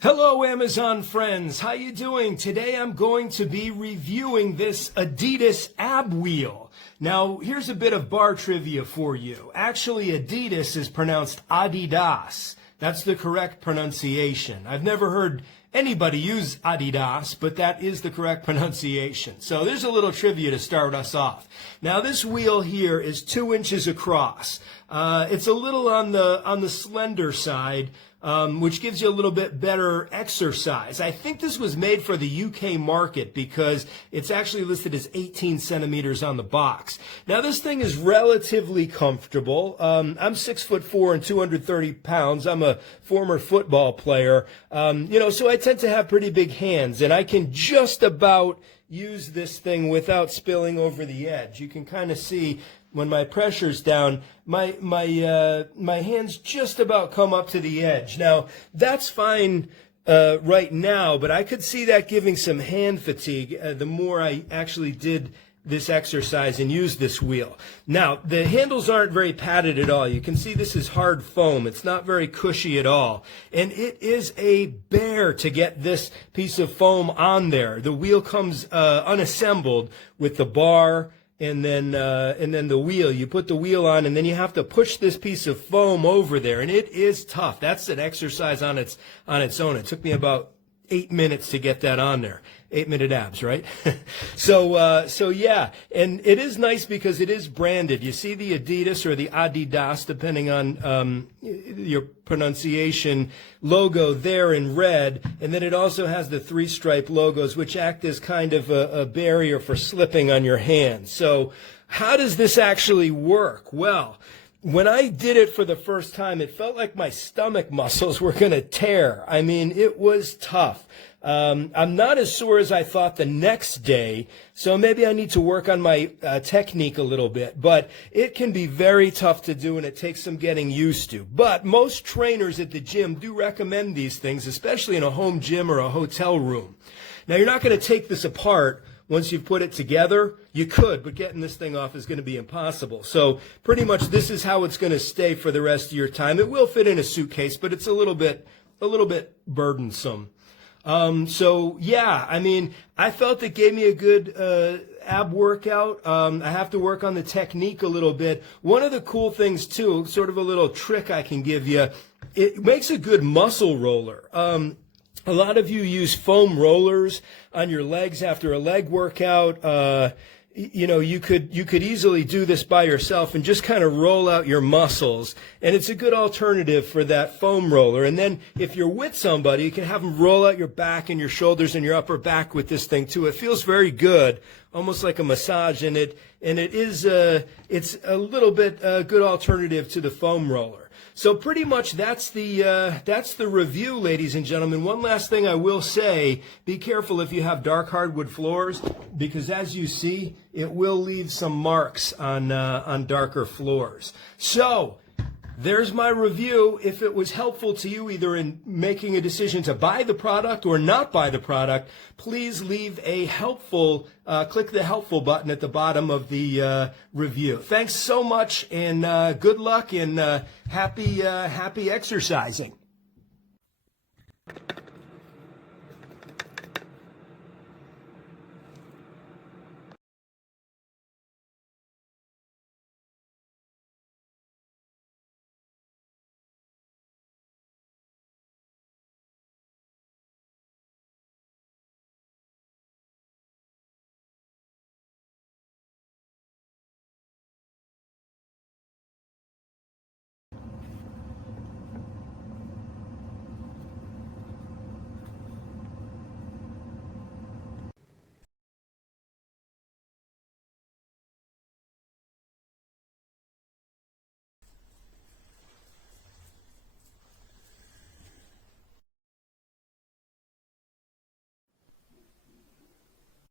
Hello Amazon friends, how you doing? Today I'm going to be reviewing this Adidas ab wheel. Now here's a bit of bar trivia for you. Actually Adidas is pronounced adidas. That's the correct pronunciation. I've never heard anybody use adidas, but that is the correct pronunciation. So there's a little trivia to start us off. Now this wheel here is 2 inches across. It's a little on the slender side, which gives you a little bit better exercise. I think this was made for the UK market because it's actually listed as 18 centimeters on the box. Now this thing is relatively comfortable. I'm 6'4" and 230 pounds. I'm a former football player, so I tend to have pretty big hands, and I can just about use this thing without spilling over the edge. You can kind of see when my pressure's down, my hands just about come up to the edge. Now, that's fine right now, but I could see that giving some hand fatigue the more I actually did this exercise and use this wheel. Now, the handles aren't very padded at all. You can see this is hard foam. It's not very cushy at all. And it is a bear to get this piece of foam on there. The wheel comes unassembled with the bar and then the wheel. You put the wheel on, and then you have to push this piece of foam over there, and it is tough. That's an exercise on its own. It took me about 8 minutes to get that on there. 8-minute abs, right? So yeah, and it is nice because it is branded. You see the Adidas or the Adidas, depending on your pronunciation, logo there in red, and then it also has the 3-stripe logos, which act as kind of a barrier for slipping on your hands. So how does this actually work? Well, when I did it for the first time, it felt like my stomach muscles were going to tear. I mean, it was tough. I'm not as sore as I thought the next day, so maybe I need to work on my technique a little bit. But it can be very tough to do, and it takes some getting used to. But most trainers at the gym do recommend these things, especially in a home gym or a hotel room. Now, you're not going to take this apart once you've put it together. You could, but getting this thing off is going to be impossible. So pretty much this is how it's going to stay for the rest of your time. It will fit in a suitcase, but it's a little bit burdensome. So yeah, I mean, I felt it gave me a good ab workout. I have to work on the technique a little bit. One of the cool things too, sort of a little trick I can give you, it makes a good muscle roller. A lot of you use foam rollers on your legs after a leg workout. You could easily do this by yourself and just kind of roll out your muscles. And it's a good alternative for that foam roller. And then if you're with somebody, you can have them roll out your back and your shoulders and your upper back with this thing too. It feels very good, almost like a massage. And it's a little bit good alternative to the foam roller. So pretty much that's the review, ladies and gentlemen. One last thing I will say, be careful if you have dark hardwood floors, because as you see, it will leave some marks on darker floors. So there's my review. If it was helpful to you either in making a decision to buy the product or not buy the product, please leave a helpful, click the helpful button at the bottom of the review. Thanks so much, and good luck, and happy exercising.